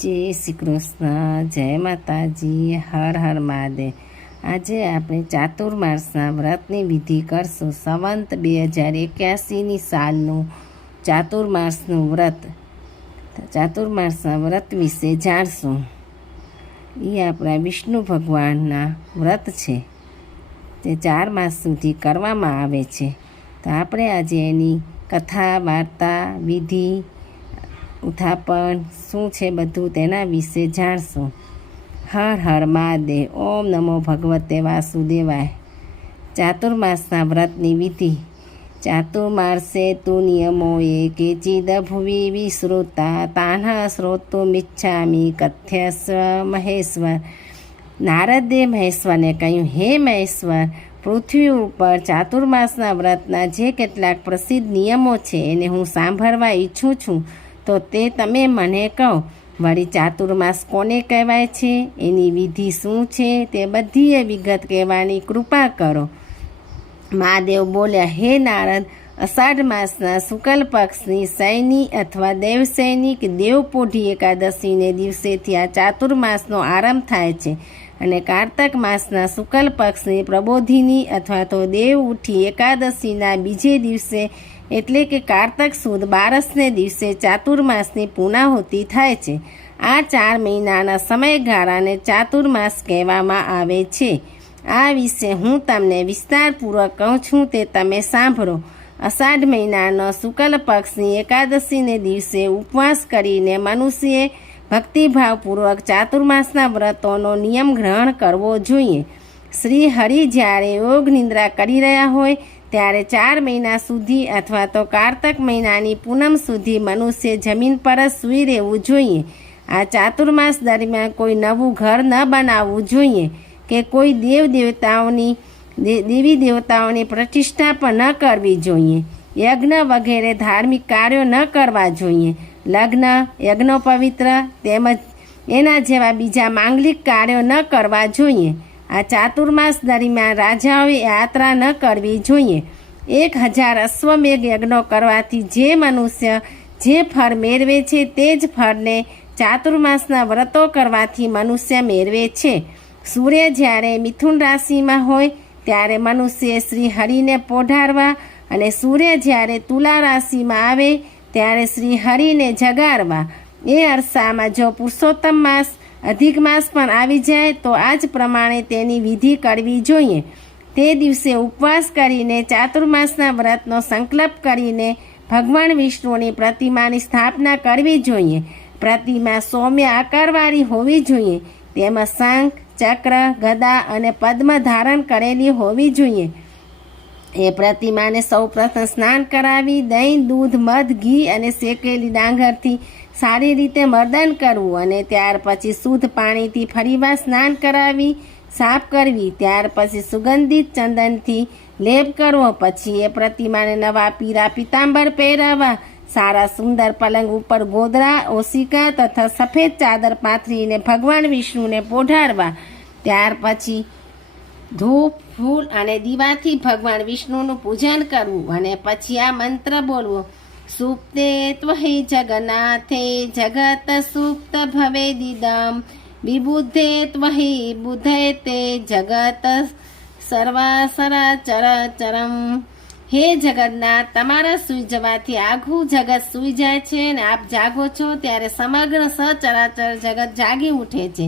જય શ્રી કૃષ્ણ, જય માતાજી, હર હર મહાદેવ। આજે આપણે ચાતુર્માસના વ્રતની વિધિ કરશું। સંવંત 2081ની સાલનું ચાતુર્માસનું વ્રત, ચાતુર્માસના વ્રત વિશે જાણશું। એ આપણા વિષ્ણુ ભગવાનના વ્રત છે, તે 4 માસ સુધી કરવામાં આવે છે। તો આપણે આજે એની કથા, વાર્તા, વિધિ, ઉથાપન શું છે બધું તેના વિશે જાણશું। હર હર મહાદેવ। ઓમ નમો ભગવતે વાસુદેવાય। ચાતુર્માસના વ્રતની વિધિ। ચાતુર્માસે તુ નિયમો એ કેચિદ ભુવિ વિશ્રુતા તાન્હ શ્રોતુમિચ્છામિ કથ્યસ્વ મહેશ્વર। નારદે મહેશ્વરને કહ્યું, હે મહેશ્વર, પૃથ્વી ઉપર ચાતુર્માસના વ્રતના જે કેટલાક પ્રસિદ્ધ નિયમો છે એને હું સાંભળવા ઈચ્છું છું, તો તે તમે મને કહો। વળી ચાતુર્માસ કોને કહેવાય છે, એની વિધિ શું છે, તે બધી વિગત કહેવાની કૃપા કરો। મહાદેવ બોલ્યા, હે નારદ, અષાઢ માસના શુક્લ પક્ષની શયની અથવા દેવશયની કે દેવપોઢી એકાદશીને દિવસેથી આ ચાતુર્માસનો આરંભ થાય છે અને કારતક માસના શુક્લ પક્ષની પ્રબોધિની અથવા તો દેવ ઉઠી એકાદશીના બીજે દિવસે એટલે કે કારતક સુદ 12ને દિવસે ચાતુર્માસની પૂર્ણાહુતિ થાય છે। આ 4 મહિનાના સમયગાળાને ચાતુર્માસ કહેવામાં આવે છે। આ વિશે હું તમને વિસ્તારપૂર્વક કહું છું, તે તમે સાંભળો। અષાઢ મહિનાનો શુક્લ પક્ષની એકાદશીને દિવસે ઉપવાસ કરીને મનુષ્યએ ભક્તિભાવપૂર્વક ચાતુર્માસના વ્રતોનો નિયમ ગ્રહણ કરવો જોઈએ। શ્રી હરિ જ્યારે યોગ નિદ્રા કરી રહ્યા હોય ત્યારે 4 મહિના સુધી અથવા તો કારતક મહિનાની પૂનમ સુધી મનુષ્ય જમીન પર જ સૂઈ રહેવું જોઈએ। આ ચાતુર્માસ દરમિયાન કોઈ નવું ઘર ન બનાવવું જોઈએ કે કોઈ દેવી દેવતાઓની પ્રતિષ્ઠા પણ ન કરવી જોઈએ। યજ્ઞ વગેરે ધાર્મિક કાર્યો ન કરવા જોઈએ। લગ્ન, યજ્ઞોપવિત્ર તેમજ એના જેવા બીજા માંગલિક કાર્યો ન કરવા જોઈએ। આ ચાતુર્માસ દરમિયાન રાજાઓએ યાત્રા ન કરવી જોઈએ। 1000 અશ્વમેઘ યજ્ઞો કરવાથી જે મનુષ્ય જે ફળ મેળવે છે તે જ ફળને ચાતુર્માસના વ્રતો કરવાથી મનુષ્ય મેળવે છે। સૂર્ય જ્યારે મિથુન રાશિમાં હોય ત્યારે મનુષ્ય શ્રી હરિને પોઢારવા અને સૂર્ય જ્યારે તુલા રાશિમાં આવે ત્યારે શ્રી હરિને જગાડવા। એ અરસામાં જો પુરુષોત્તમ માસ, અધિક માસ પણ આવી જાય તો આ જ પ્રમાણે તેની વિધિ કરવી જોઈએ। તે દિવસે ઉપવાસ કરીને ચાતુર્માસના વ્રતનો સંકલ્પ કરીને ભગવાન વિષ્ણુની પ્રતિમાની સ્થાપના કરવી જોઈએ। પ્રતિમા સૌમ્ય આકારવાળી હોવી જોઈએ, તેમાં શંખ, ચક્ર, ગદા અને પદ્મ ધારણ કરેલી હોવી જોઈએ। એ પ્રતિમાને સૌપ્રથમ સ્નાન કરાવી દહીં, દૂધ, મધ, ઘી અને શેકેલી ડાંગરથી સારી રીતે મર્દન કરવું અને ત્યાર પછી શુદ્ધ પાણીથી ફરીવાર સ્નાન કરાવી સાફ કરવી। ત્યાર પછી સુગંધિત ચંદનથી લેપ કરવો। પછી એ પ્રતિમાને નવા પીળા પીતાંબર પહેરાવવા, સારા સુંદર પલંગ ઉપર ગોદડા, ઓશિકા તથા સફેદ ચાદર પાથરીને ભગવાન વિષ્ણુને પોઢાડવા। ત્યાર પછી ધૂપ, ફૂલ અને દીવાથી ભગવાન વિષ્ણુનું પૂજન કરવું અને પછી આ મંત્ર બોલવો, સુપ્તે ત્વહી જગન્નાથે જગત સુપ્ત ભવેદિદમ વિબુદ્ધે ત્વહી બુદ્ધે તે જગત સર્વસરાચરચરમ। હે જગન્નાથ, તમારા સૂઈ જવાથી આખું જગત સૂઈ જાય છે અને આપ જાગો છો ત્યારે સમગ્ર સચરાચર જગત જાગી ઉઠે છે।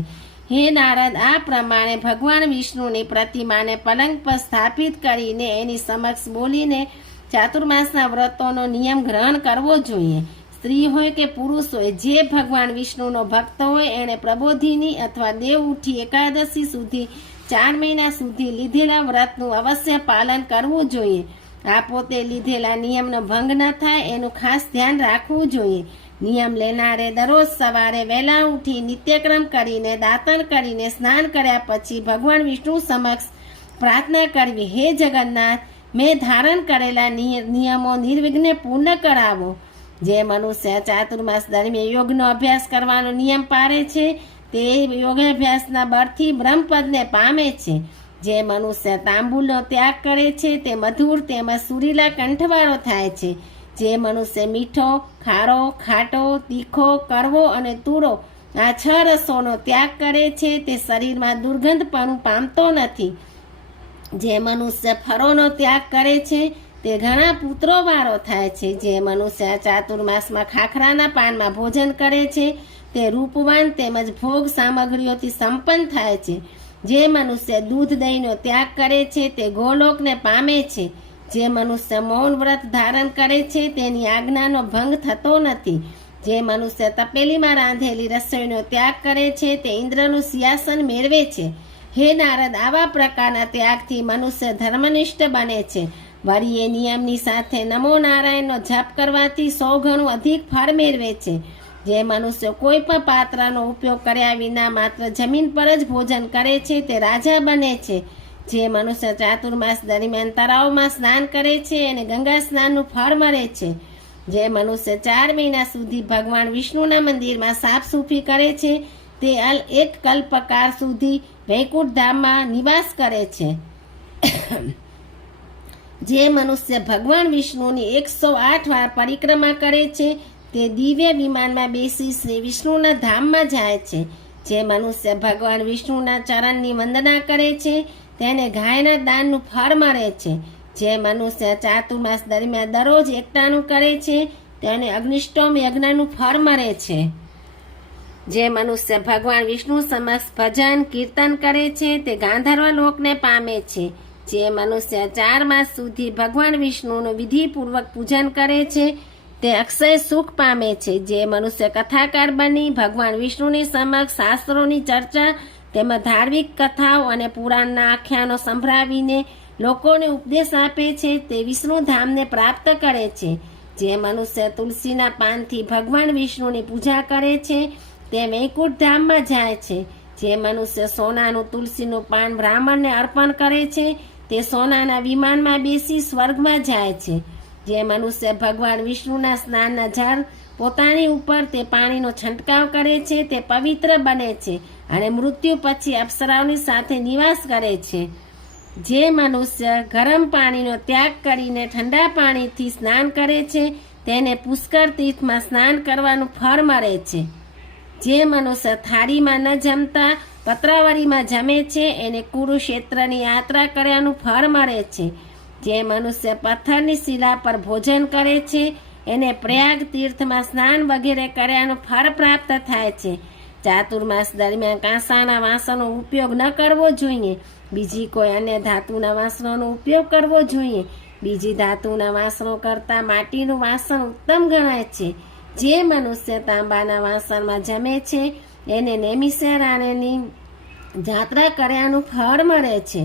હે નારદ, આ પ્રમાણે ભગવાન વિષ્ણુની પ્રતિમાને પલંગ પર સ્થાપિત કરીને એની સમક્ષ બોલીને ચાતુર્માસના વ્રતોનો નિયમ ગ્રહણ કરવો જોઈએ। સ્ત્રી હોય કે પુરુષ હોય, જે ભગવાન વિષ્ણુનો ભક્ત હોય એણે પ્રબોધિની અથવા દેવ ઉઠી એકાદશી સુધી 4 મહિના સુધી લીધેલા વ્રતનું અવશ્ય પાલન કરવું જોઈએ। આ પોતે લીધેલા નિયમનો ભંગ ન થાય એનું ખાસ ધ્યાન રાખવું જોઈએ। નિયમ લેનારે દરરોજ સવારે વહેલા ઉઠી નિત્યક્રમ કરીને દાંતણ કરીને સ્નાન કર્યા પછી ભગવાન વિષ્ણુ સમક્ષ પ્રાર્થના કરવી, હે જગન્નાથ, મેં ધારણ કરેલા નિયમો નિર્વિઘ્ને પૂર્ણ કરાવો। જે મનુષ્ય ચાતુર્માસ દરમિયાન યોગનો અભ્યાસ કરવાનો નિયમ પાળે છે તે યોગાભ્યાસના બળથી બ્રહ્મપદને પામે છે। જે મનુષ્ય તાંબુલનો ત્યાગ કરે છે તે મધુર તેમજ સુરીલા કંઠવાળો થાય છે। જે મનુષ્ય મીઠો, ખારો, ખાટો, તીખો, કડવો અને તુરો આ 6 રસોનો ત્યાગ કરે છે તે શરીરમાં દુર્ગંધપણું પામતો નથી. જે મનુષ્ય ફળોનો ત્યાગ કરે છે તે ઘણા પુત્રો વાળો થાય છે. જે મનુષ્ય ચાતુર્માસમાં ખાખરાના પાનમાં ભોજન કરે છે તે રૂપવાન તેમજ ભોગ સામગ્રીઓથી સંપન્ન થાય છે. જે મનુષ્ય દૂધ દહીંનો ત્યાગ કરે છે તે ગોલોકને પામે છે. જે મનુષ્ય મૌન વ્રત ધારણ કરે છે તેની આજ્ઞાનો ભંગ થતો નથી. જે મનુષ્ય તપેલીમાં રાંધેલી રસોઈનો ત્યાગ કરે છે તે ઇન્દ્રનું સિંહાસન મેળવે છે. હે નારદ, આવા પ્રકારના ત્યાગથી મનુષ્ય ધર્મનિષ્ઠ બને છે. વળી એ નિયમની સાથે નમો નારાયણનો જપ કરવાથી 100 ગણું અધિક ફળ મેળવે છે. જે મનુષ્ય કોઈ પણ પાત્રનો ઉપયોગ કર્યા વિના માત્ર જમીન પર જ ભોજન કરે છે તે રાજા બને છે. જે મનુષ્ય ચાતુર્માસ દરમિયાન તળાવમાં સ્નાન કરે છે એને ગંગા સ્નાનનું ફળ મળે છે. જે મનુષ્ય 4 મહિના સુધી ભગવાન વિષ્ણુના મંદિરમાં સાફસૂફી કરે છે તે 1 કલ્પકાળ સુધી વૈકુંઠ ધામમાં નિવાસ કરે છે. જે મનુષ્ય ભગવાન વિષ્ણુની 108 વાર પરિક્રમા કરે છે તે દિવ્ય વિમાનમાં બેસી શ્રી વિષ્ણુના ધામમાં જાય છે. જે મનુષ્ય ભગવાન વિષ્ણુના ચરણની વંદના કરે છે તેને ગાયના દાનનું ફળ મળે છે. જે મનુષ્ય ચાતુર્માસ દરમિયાન દરરોજ એકટાણું કરે છે તેને અગ્નિષ્ટોમ યજ્ઞનું ફળ મળે છે. જે મનુષ્ય ભગવાન વિષ્ણુ સમક્ષ ભજન કીર્તન કરે છે તે ગાંધર્વ લોકને પામે છે. જે મનુષ્ય 4 માસ સુધી ભગવાન વિષ્ણુનું વિધિપૂર્વક પૂજન કરે છે તે અક્ષય સુખ પામે છે. જે મનુષ્ય કથાકાર બની ભગવાન વિષ્ણુની સમક્ષ શાસ્ત્રોની ચર્ચા તેમજ ધાર્મિક કથાઓ અને પુરાણના આખ્યાનો સંભળાવીને લોકોને ઉપદેશ આપે છે તે વિષ્ણુ ધામને પ્રાપ્ત કરે છે. જે મનુષ્ય તુલસીના પાનથી ભગવાન વિષ્ણુની પૂજા કરે છે તે વૈકુંઠ ધામમાં જાય છે. જે મનુષ્ય સોનાનું તુલસીનું પાન બ્રાહ્મણને અર્પણ કરે છે તે સોનાના વિમાનમાં બેસી સ્વર્ગમાં જાય છે. જે મનુષ્ય ભગવાન વિષ્ણુના સ્નાનના જળ પોતાની ઉપર તે પાણીનો છંટકાવ કરે છે તે પવિત્ર બને છે અને મૃત્યુ પછી અપ્સરાઓની સાથે નિવાસ કરે છે. જે મનુષ્ય ગરમ પાણીનો ત્યાગ કરીને ઠંડા પાણીથી સ્નાન કરે છે તેને પુષ્કર તીર્થમાં સ્નાન કરવાનું ફળ મળે છે. જે મનુષ્ય થાળીમાં ન જમતા પત્રાવળીમાં જમે છે એને કુરુક્ષેત્રની યાત્રા કર્યાનું ફળ મળે છે. જે મનુષ્ય પથ્થરની શિલા પર ભોજન કરે છે એને પ્રયાગ તીર્થમાં સ્નાન વગેરે કર્યાનું ફળ પ્રાપ્ત થાય છે. ચાતુર્માસ દરમિયાન કાંસાના વાસણનો ઉપયોગ ન કરવો જોઈએ. બીજી કોઈ અન્ય ધાતુના વાસણોનો ઉપયોગ કરવો જોઈએ. બીજી ધાતુના વાસણો કરતાં માટીનું વાસણ ઉત્તમ ગણાય છે. જે મનુષ્ય તાંબાના વાસણમાં જમે છે એને નેમિષારણ્યની જાત્રા કર્યાનું ફળ મળે છે.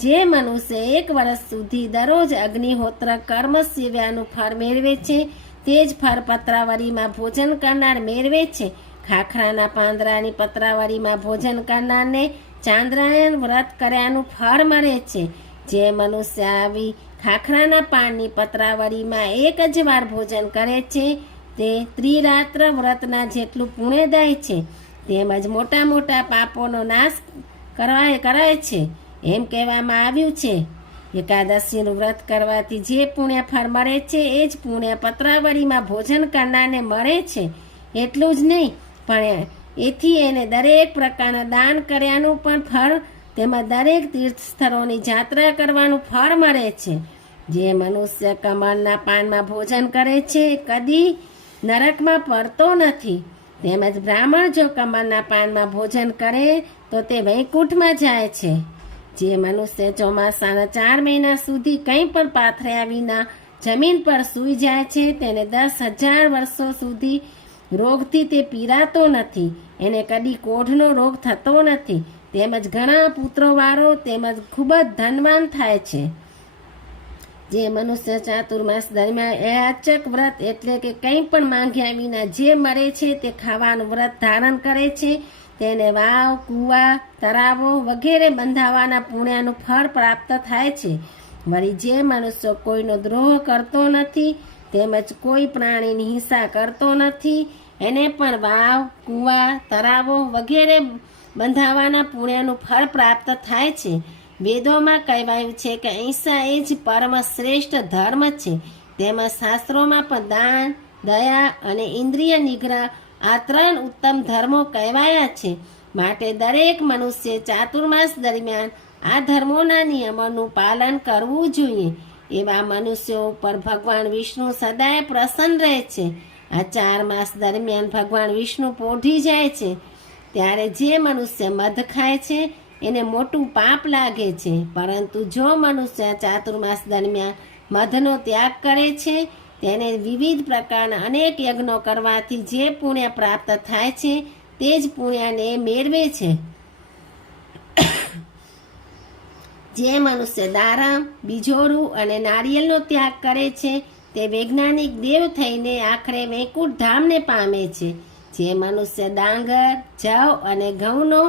જે મનુષ્ય 1 વર્ષ સુધી દરરોજ અગ્નિહોત્ર કર્મ સેવ્યાનું ફળ મેળવે છે તે જ ફળ પત્રાવળીમાં ભોજન કરનાર મેળવે છે. ખાખરાના પાંદડાની પત્રાવળીમાં ભોજન કરનારને ચાંદ્રાયણ વ્રત કર્યાનું ફળ મળે છે. જે મનુષ્ય આવી ખાખરાના પાનની પત્રાવળીમાં 1 જ વાર ભોજન કરે છે તે ત્રિરાત્ર વ્રતના જેટલું પુણ્યદાય છે તેમજ મોટા મોટા પાપોનો નાશ કરાય છે. એમ કહેવામાં આવ્યું છે એકાદશીનું વ્રત કરવાથી જે પુણ્ય ફળ મળે છે એ જ પુણ્ય પત્રાવળીમાં ભોજન કરનારને મળે છે. એટલું જ નહીં પણ એથી એને દરેક પ્રકારના દાન કર્યાનું પણ ફળ તેમજ દરેક તીર્થ સ્થળોની જાત્રા કરવાનું ફળ મળે છે. જે મનુષ્ય કમળના પાનમાં ભોજન કરે છે કદી નરકમાં પડતો નથી. તેમજ બ્રાહ્મણ જો કમળના પાનમાં ભોજન કરે તો તે વૈકુંઠમાં જાય છે. જે મનુષ્ય ચોમાસાના 4 મહિના સુધી કંઈ પણ પાથર્યા વિના જમીન પર સૂઈ જાય છે તેને 10,000 વર્ષો સુધી રોગથી તે પીડાતો નથી. એને કદી કોઢનો રોગ થતો નથી. તેમજ ઘણા પુત્રોવાળો તેમજ ખૂબ જ ધનવાન થાય છે. જે મનુષ્ય ચાતુર્માસ દરમિયાન યાચક વ્રત એટલે કે કંઈ પણ માંગ્યા વિના જે મળે છે તે ખાવાનું વ્રત ધારણ કરે છે તેને વાવ, કૂવા, તળાવો વગેરે બંધાવવાના પુણ્યનું ફળ પ્રાપ્ત થાય છે. વળી જે મનુષ્ય કોઈનો દ્રોહ કરતો નથી તેમજ કોઈ પ્રાણીની હિંસા કરતો નથી એને પણ વાવ, કૂવા, તળાવો વગેરે બંધાવવાના પુણ્યનું ફળ પ્રાપ્ત થાય છે. વેદોમાં કહેવાયું છે કે અહિંસા એ જ પરમ શ્રેષ્ઠ ધર્મ છે. તેમજ શાસ્ત્રોમાં પણ દાન, દયા અને ઇન્દ્રિય નિગ્રહ આ 3 ઉત્તમ ધર્મો કહેવાયા છે. માટે દરેક મનુષ્ય ચાતુર્માસ દરમિયાન આ ધર્મોના નિયમોનું પાલન કરવું જોઈએ. એવા મનુષ્યો ઉપર ભગવાન વિષ્ણુ સદાય પ્રસન્ન રહે છે. આ 4 માસ દરમિયાન ભગવાન વિષ્ણુ પોઢી જાય છે. ત્યારે જે મનુષ્ય મધ ખાય છે એને મોટું પાપ લાગે છે. પરંતુ જો મનુષ્ય ચાતુર્માસ દરમિયાન મધનો ત્યાગ કરે છે તેને વિવિધ પ્રકારના અનેક યજ્ઞો કરવાથી જે પુણ્ય પ્રાપ્ત થાય છે તે જ પુણ્યને મેળવે છે. જે મનુષ્ય દારમ, બીજોરું અને નારિયેળનો ત્યાગ કરે છે તે વૈજ્ઞાનિક દેવ થઈને આખરે વૈકુંઠ ધામને પામે છે. જે મનુષ્ય ડાંગર, જવ અને ઘઉંનો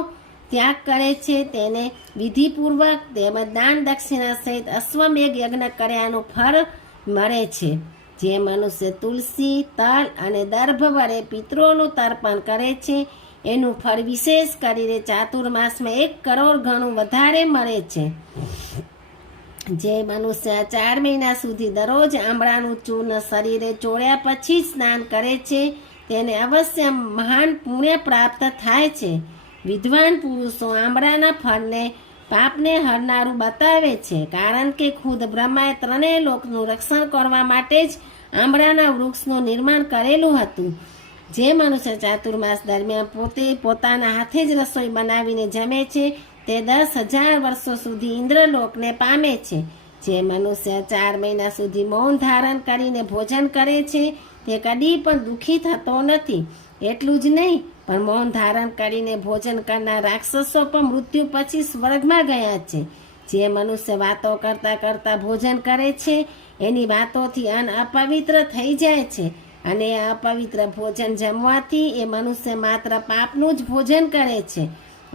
ત્યાગ કરે છે તેને વિધિપૂર્વક તેમજ દાન દક્ષિણા સહિત અશ્વમેઘ યજ્ઞ કર્યાનું ફળ મળે છે. જે મનુષ્ય તુલસી, તલ અને દર્ભ વડે પિતૃઓનું તર્પણ કરે છે એનું ફળ વિશેષ કરીને ચાતુર્માસમાં 1 કરોડ ગણું વધારે મળે છે. જે મનુષ્ય 4 મહિના સુધી દરરોજ આંબળાનું ચૂર્ણ શરીરે ચોળ્યા પછી સ્નાન કરે છે તેને અવશ્ય મહાન પુણ્ય પ્રાપ્ત થાય છે. વિદ્વાન પુરુષો આંબળાના ફળને પાપને હરનારું બતાવે છે, કારણ કે ખુદ બ્રહ્માએ 3 લોકનું રક્ષણ કરવા માટે જ આંબળાના વૃક્ષનું નિર્માણ કરેલું હતું. જે મનુષ્ય ચાતુર્માસ દરમિયાન પોતે પોતાના હાથે જ રસોઈ બનાવીને જમે છે તે 10,000 વર્ષો સુધી ઇન્દ્રલોકને પામે છે. જે મનુષ્ય 4 મહિના સુધી મૌન ધારણ કરીને ભોજન કરે છે તે કદી પણ દુઃખી થતો નથી. એટલું જ નહીં પણ મૌન ધારણ કરીને ભોજન કરનાર રાક્ષસો પણ મૃત્યુ પછી સ્વર્ગમાં ગયા છે. જે મનુષ્ય વાતો કરતા કરતા ભોજન કરે છે એની વાતોથી અન્ન અપવિત્ર થઈ જાય છે અને આ અપવિત્ર ભોજન જમવાથી એ મનુષ્ય માત્ર પાપનું જ ભોજન કરે છે.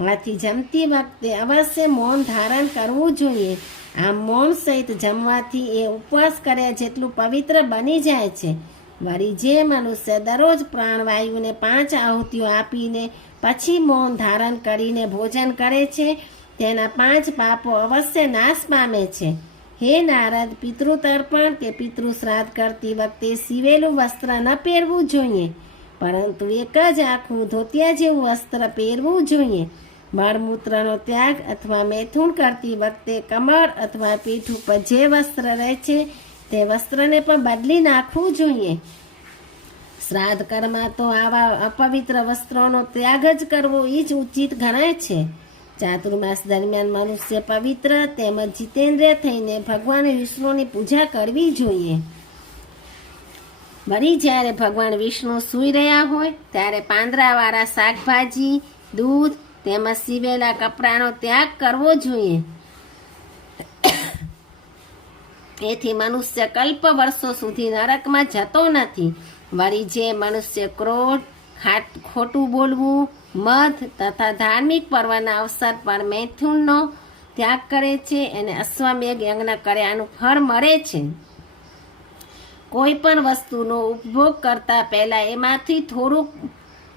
આથી જમતી વખતે અવશ્ય મૌન ધારણ કરવું જોઈએ. આમ મૌન સહિત જમવાથી એ ઉપવાસ કર્યા જેટલું પવિત્ર બની જાય છે. વળી જે મનુષ્ય દરરોજ પ્રાણવાયુને 5 આહુતિઓ આપીને પછી મૌન ધારણ કરીને ભોજન કરે છે તેના 5 પાપો અવશ્ય નાશ પામે છે. હે નારદ, પિતૃતર્પણ કે પિતૃશ્રાદ્ધ કરતી વખતે સીવેલું વસ્ત્ર ન પહેરવું જોઈએ, પરંતુ એક જ આખું ધોતિયા જેવું વસ્ત્ર પહેરવું જોઈએ. મળમૂત્રનો ત્યાગ અથવા મૈથુન કરતી વખતે કમર અથવા પીઠ ઉપર જે વસ્ત્ર રહે છે તે વસ્ત્રને પણ બદલી નાખવું જોઈએ. શ્રાદ્ધ કર્મમાં તો આવા અપવિત્ર વસ્ત્રોનો ત્યાગ જ કરવો એ જ ઉચિત ગણાય છે. ચાતુર્માસ દરમિયાન મનુષ્ય પવિત્ર તેમજ જીતેન્દ્રિય થઈને ભગવાન વિષ્ણુની પૂજા કરવી જોઈએ. વળી જ્યારે ભગવાન વિષ્ણુ સૂઈ રહ્યા હોય ત્યારે પાંદડાવાળા શાકભાજી, દૂધ તેમજ સીવેલા કપડાનો ત્યાગ કરવો જોઈએ. એથી મનુષ્ય કલ્પ વર્ષો સુધી નરકમાં જતો નથી. વળી જે મનુષ્ય ક્રોધ, ખોટું બોલવું, મધ તથા ધાર્મિક પર્વના અવસર પર મૈથુનનો ત્યાગ કરે છે એને અશ્વમેઘ યજ્ઞ કર્યાનું ફળ મળે છે. કોઈ પણ વસ્તુનો ઉપભોગ કરતા પહેલા એમાંથી થોડુંક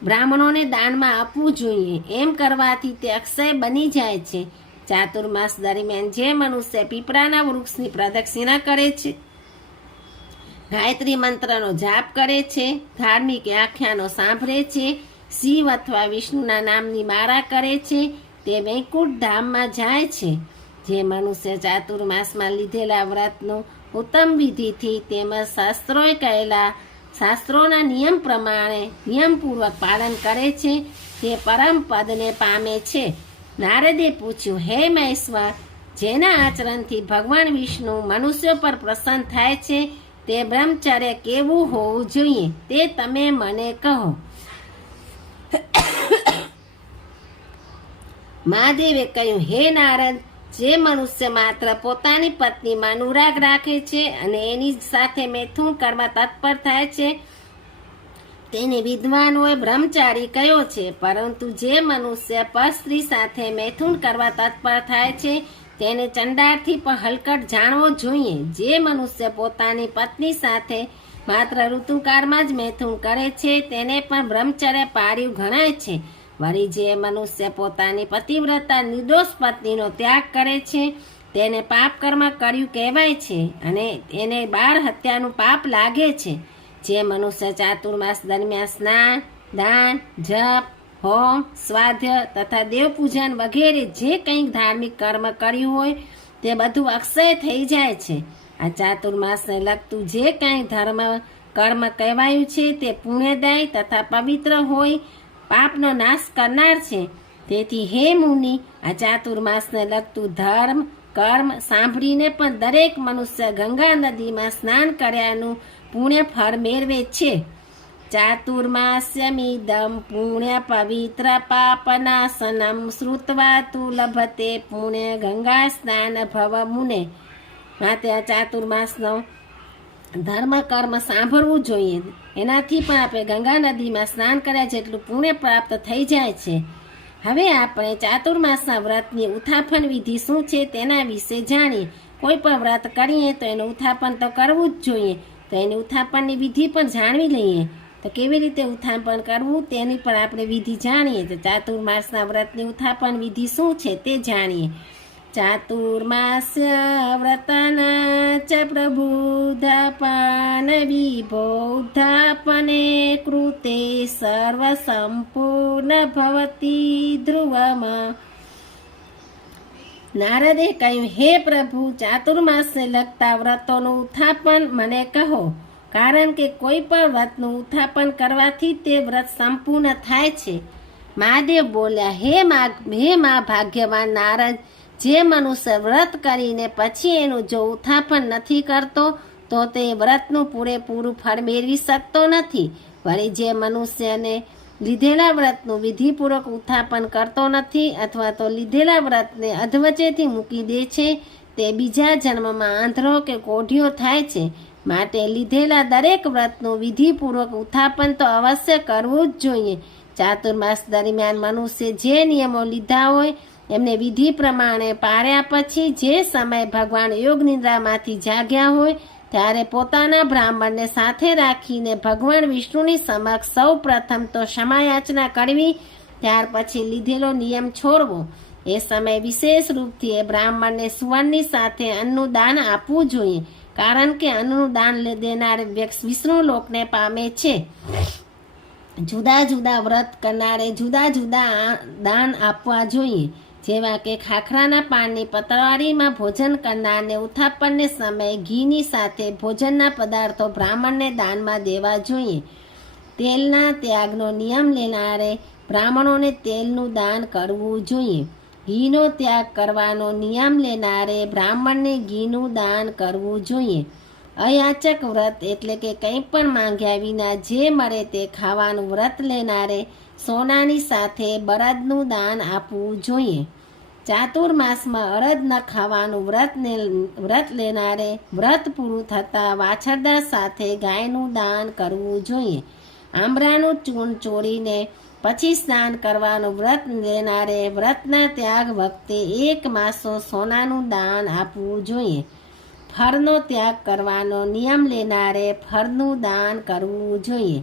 બ્રાહ્મણોને દાનમાં આપવું જોઈએ. એમ કરવાથી તે અક્ષય બની જાય છે. ચાતુર્માસ દરમિયાન જે મનુષ્ય પીપળાના વૃક્ષની પ્રદક્ષિણા કરે છે, ગાયત્રી મંત્રનો જાપ કરે છે, ધાર્મિક આખ્યાનો સાંભળે છે, શિવ અથવા વિષ્ણુના નામની માળા કરે છે તે વૈકુંઠ ધામમાં જાય છે. જે મનુષ્ય ચાતુર્માસમાં લીધેલા વ્રતનું ઉત્તમ વિધિથી તેમજ શાસ્ત્રોએ કહેલા શાસ્ત્રોના નિયમ પ્રમાણે નિયમપૂર્વક પાલન કરે છે તે પરમ પદને પામે છે. નારદે પૂછ્યું, હે મહેશ્વર, જેના આચરણથી ભગવાન વિષ્ણુ મનુષ્યો પર પ્રસન્ન થાય છે તે બ્રહ્મચર્ય કેવું હોવું જોઈએ તે તમે મને કહો. મહાદેવે કહ્યું, હે નારદ, જે મનુષ્ય માત્ર પોતાની પત્નીમાં અનુરાગ રાખે છે અને એની સાથે મૈથુન કરવા તત્પર થાય છે તેને વિદ્વાનોએ બ્રહ્મચારી કહ્યો છે. પરંતુ જે મનુષ્ય પરસ્ત્રી સાથે મૈથુન કરવા તત્પર થાય છે તેને ચંડાળથી પણ હલકટ જાણવો જોઈએ. જે મનુષ્ય પોતાની પત્ની સાથે માત્ર ઋતુકાળમાં જ મૈથુન કરે છે તેને પણ બ્રહ્મચર્ય પાળ્યું ગણાય છે. વળી જે મનુષ્ય પોતાની પતિવ્રતા નિર્દોષ પત્નીનો ત્યાગ કરે છે તેને પાપ કર્મ કર્યું કહેવાય છે અને એને બાળ હત્યાનું પાપ લાગે છે. જે મનુષ્ય ચાતુર્માસ દરમિયાન સ્નાન, દાન, જપ, હોમ, સ્વાધ્ય તથા દેવપૂજન વગેરે જે કંઈક ધાર્મિક કર્મ કર્યું હોય તે બધું અક્ષય થઈ જાય છે. આ ચાતુર્માસને લગતું જે કાંઈ ધર્મ કર્મ કહેવાયું છે તે પુણ્યદાય તથા પવિત્ર હોય, પાપનો નાશ કરનાર છે. તેથી હે મુનિ, આ ચાતુર્માસને લગતું ધર્મ કર્મ સાંભળીને પણ દરેક મનુષ્ય ગંગા નદીમાં સ્નાન કર્યાનું પુણ્ય ફળ મેળવે છે. ચાતુર્માસ્યમિદમ પુણ્ય પવિત્ર પાપનાશનમ શ્રુત્વા તુ લભતે પુણ્ય ગંગા સ્નાન ભવ મુને. માટે આ ચાતુર્માસનો ધર્મ કર્મ સાંભળવું જોઈએ. એનાથી પણ આપણે ગંગા નદીમાં સ્નાન કર્યા જેટલું પુણ્ય પ્રાપ્ત થઈ જાય છે. હવે આપણે ચાતુર્માસના વ્રતની ઉત્થાપન વિધિ શું છે તેના વિશે જાણીએ. કોઈ પણ વ્રત કરીએ તો એનું ઉત્થાપન તો કરવું જ જોઈએ. તો એની ઉત્થાપનની વિધિ પણ જાણવી લઈએ. તો કેવી રીતે ઉત્થાપન કરવું તેની પણ આપણે વિધિ જાણીએ. તો ચાતુર્માસના વ્રતની ઉત્થાપન વિધિ શું છે તે જાણીએ. ચાતુર્માસ્ય વ્રતના ચ પ્રબુદ્ધાપન વિબોદ્ધાપને કૃતે સર્વ સંપૂર્ણ ભવતી ધ્રુવમાં. નારદે કહ્યું, હે પ્રભુ, ચાતુર્માસને લગતા વ્રતોનું ઉત્થાપન મને કહો, કારણ કે કોઈ પણ વ્રતનું ઉત્થાપન કરવાથી તે વ્રત સંપૂર્ણ થાય છે. મહાદેવ બોલ્યા, હે મા ભાગ્યવાન નારદ, જે મનુષ્ય વ્રત કરીને પછી એનું જો ઉત્થાપન નથી કરતો તો તે વ્રતનું પૂરેપૂરું ફળ મેળવી શકતો નથી. વળી જે મનુષ્યને લીધેલા વ્રતનું વિધિપૂર્વક ઉત્થાપન કરતો નથી અથવા તો લીધેલા વ્રતને અધવચ્ચેથી મૂકી દે છે તે બીજા જન્મમાં આંધળો કે કોઢિયો થાય છે. માટે લીધેલા દરેક વ્રતનું વિધિપૂર્વક ઉત્થાપન તો અવશ્ય કરવું જ જોઈએ. ચાતુર્માસ દરમિયાન મનુષ્ય જે નિયમો લીધા હોય એમને વિધિ પ્રમાણે પાળ્યા પછી જે સમય ભગવાન યોગ નિદ્રામાંથી જાગ્યા હોય ત્યારે પોતાના બ્રાહ્મણને સાથે રાખીને ભગવાન વિષ્ણુની સમક્ષ સૌ પ્રથમ તો ક્ષમાયાચના કરવી, ત્યાર પછી લીધેલો નિયમ છોડવો. એ સમય વિશેષ રૂપથી એ બ્રાહ્મણને સુવર્ણની સાથે અન્નનું દાન આપવું જોઈએ, કારણ કે અન્નનું દાન દેનાર વિષ્ણુ લોકને પામે છે. જુદા જુદા વ્રત કરનારે જુદા જુદા દાન આપવા જોઈએ. જેવા કે ખાખરાના પાનની પતવારીમાં ભોજન કરનારને ઉત્થાપનને સમયે ઘીની સાથે ભોજનના પદાર્થો બ્રાહ્મણને દાનમાં દેવા જોઈએ. તેલના ત્યાગનો નિયમ લેનારે બ્રાહ્મણોને તેલનું દાન કરવું જોઈએ. ઘીનો ત્યાગ કરવાનો નિયમ લેનારે બ્રાહ્મણને ઘીનું દાન કરવું જોઈએ. અયાચક વ્રત એટલે કે કંઈ પણ માંગ્યા વિના જે મળે તે ખાવાનું વ્રત લેનારે સોનાની સાથે બળદનું દાન આપવું જોઈએ. ચાતુર્માસમાં અડદ ન ખાવાનું વ્રત લેનારે વ્રત પૂરું થતાં વાછરદા સાથે ગાયનું દાન કરવું જોઈએ. આંબળાનું ચૂર્ણ ચોળીને પછી સ્નાન કરવાનું વ્રત લેનારે વ્રતના ત્યાગ વખતે 1 માસો સોનાનું દાન આપવું જોઈએ. ફળનો ત્યાગ કરવાનો નિયમ લેનારે ફળનું દાન કરવું જોઈએ.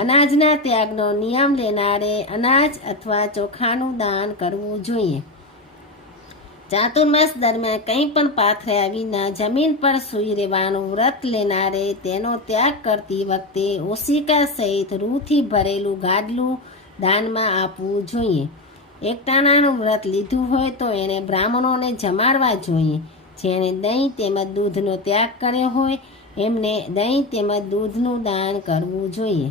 અનાજના ત્યાગનો નિયમ લેનારે અનાજ અથવા ચોખાનું દાન કરવું જોઈએ. ચાતુર્માસ દરમિયાન કંઈ પણ પાથર્યા વિના જમીન પર સૂઈ રહેવાનું વ્રત લેનારે તેનો ત્યાગ કરતી વખતે ઓશિકા સહિત રૂથી ભરેલું ગાદલું દાનમાં આપવું જોઈએ. એકટાણાનું વ્રત લીધું હોય તો એને બ્રાહ્મણોને જમાડવા જોઈએ. જેણે દહીં તેમજ દૂધનો ત્યાગ કર્યો હોય એમને દહીં તેમજ દૂધનું દાન કરવું જોઈએ.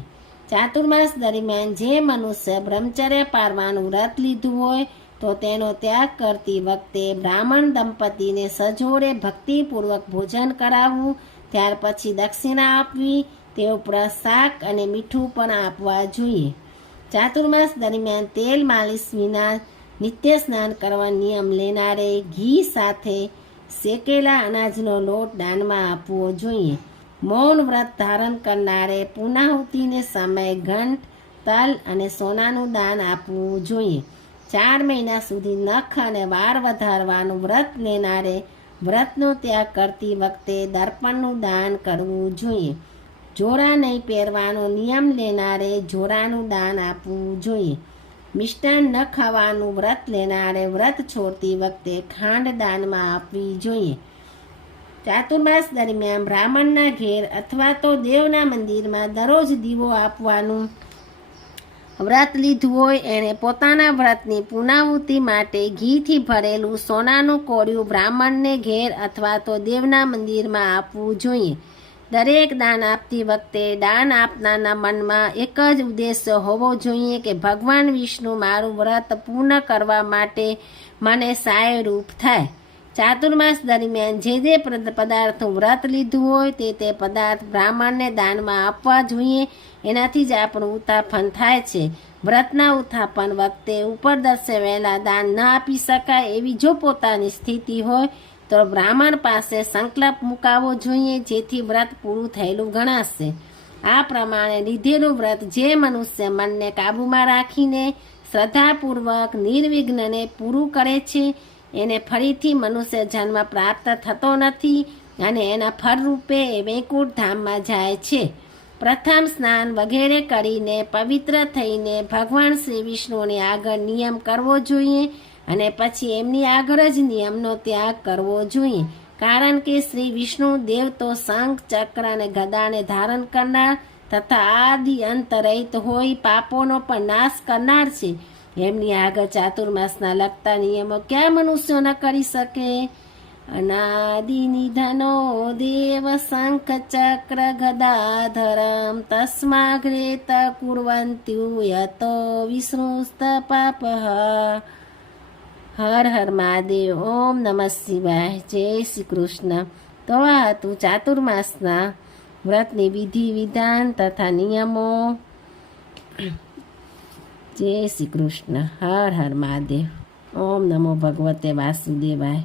ચાતુર્માસ દરમિયાન જે મનુષ્ય બ્રહ્મચર્ય પાળવાનું વ્રત લીધું હોય તો તેનો ત્યાગ કરતી વખતે બ્રાહ્મણ દંપતીને સજોડે ભક્તિપૂર્વક ભોજન કરાવવું, ત્યાર પછી દક્ષિણા આપવી, તે ઉપરાંત શાક અને મીઠું પણ આપવા જોઈએ. ચાતુર્માસ દરમિયાન તેલ માલિશ વિના નિત્ય સ્નાન કરવા નિયમ લેનારે ઘી સાથે શેકેલા અનાજનો લોટ દાનમાં આપવો જોઈએ. મૌન વ્રત ધારણ કરનારે પૂર્ણાહુતિને સમયે ઘંટ, તલ અને સોનાનું દાન આપવું જોઈએ. 4 મહિના સુધી નખ અને વાળ વધારવાનું વ્રત લેનારે વ્રતનો ત્યાગ કરતી વખતે દર્પણનું દાન કરવું જોઈએ. જોડા નહીં પહેરવાનો નિયમ લેનારે જોડાનું દાન આપવું જોઈએ. મિષ્ટાન ન ખાવાનું વ્રત લેનારે વ્રત છોડતી વખતે ખાંડ દાનમાં આપવી જોઈએ. ચાતુર્માસ દરમિયાન બ્રાહ્મણના ઘેર અથવા તો દેવના મંદિરમાં દરરોજ દીવો આપવાનું વ્રત લીધું હોય એણે પોતાના વ્રતની પૂર્ણાહુતિ માટે ઘીથી ભરેલું સોનાનું કોળિયું બ્રાહ્મણને ઘેર અથવા તો દેવના મંદિરમાં આપવું જોઈએ. દરેક દાન આપતી વખતે દાન આપનારના મનમાં એક જ ઉદ્દેશ્ય હોવો જોઈએ કે ભગવાન વિષ્ણુ મારું વ્રત પૂર્ણ કરવા માટે મને સહાયરૂપ થાય. ચાતુર્માસ દરમિયાન જે પદાર્થનું વ્રત લીધું હોય તે પદાર્થ બ્રાહ્મણને દાનમાં આપવા જોઈએ. એનાથી જ આપણું ઉત્થાપન થાય છે. વ્રતના ઉત્થાપન વખતે ઉપર દર્શાવેલા દાન ન આપી શકાય એવી જો પોતાની સ્થિતિ હોય તો બ્રાહ્મણ પાસે સંકલ્પ મુકાવવો જોઈએ, જેથી વ્રત પૂરું થયેલું ગણાશે. આ પ્રમાણે લીધેલું વ્રત જે મનુષ્ય મનને કાબૂમાં રાખીને શ્રદ્ધાપૂર્વક નિર્વિઘ્નને પૂરું કરે છે એને ફરીથી મનુષ્ય જન્મ પ્રાપ્ત થતો નથી અને એના ફળરૂપે એ વૈકુંઠ ધામમાં જાય છે. પ્રથમ સ્નાન વગેરે કરીને પવિત્ર થઈને ભગવાન શ્રી વિષ્ણુની આગળ નિયમ કરવો જોઈએ અને પછી એમની આગળ જ નિયમનો ત્યાગ કરવો જોઈએ. કારણ કે શ્રી વિષ્ણુ દેવ તો શંખ, ચક્ર અને ગદાને ધારણ કરનાર તથા આદિ અંત રહિત હોય પાપોનો પણ નાશ કરનાર છે. એમની આગળ ચાતુર્માસના લગતા નિયમો ક્યાં મનુષ્યો ન કરી શકે? અનાદિ નિધનો દેવ શંખ ચક્ર ગદાધરમ તસ્માગ્રેત કુર્વન્ત્યુ યતો વિષ્ણુસ્ત પાપઃ. હર હર મહાદેવ. ઓમ નમઃ શિવાય. જય શ્રી કૃષ્ણ. તો આ હતું ચાતુર્માસના વ્રતની વિધિ વિધાન તથા નિયમો. જય શ્રી કૃષ્ણ. હર હર મહાદેવ. ઓમ નમો ભગવતે વાસુદેવાય.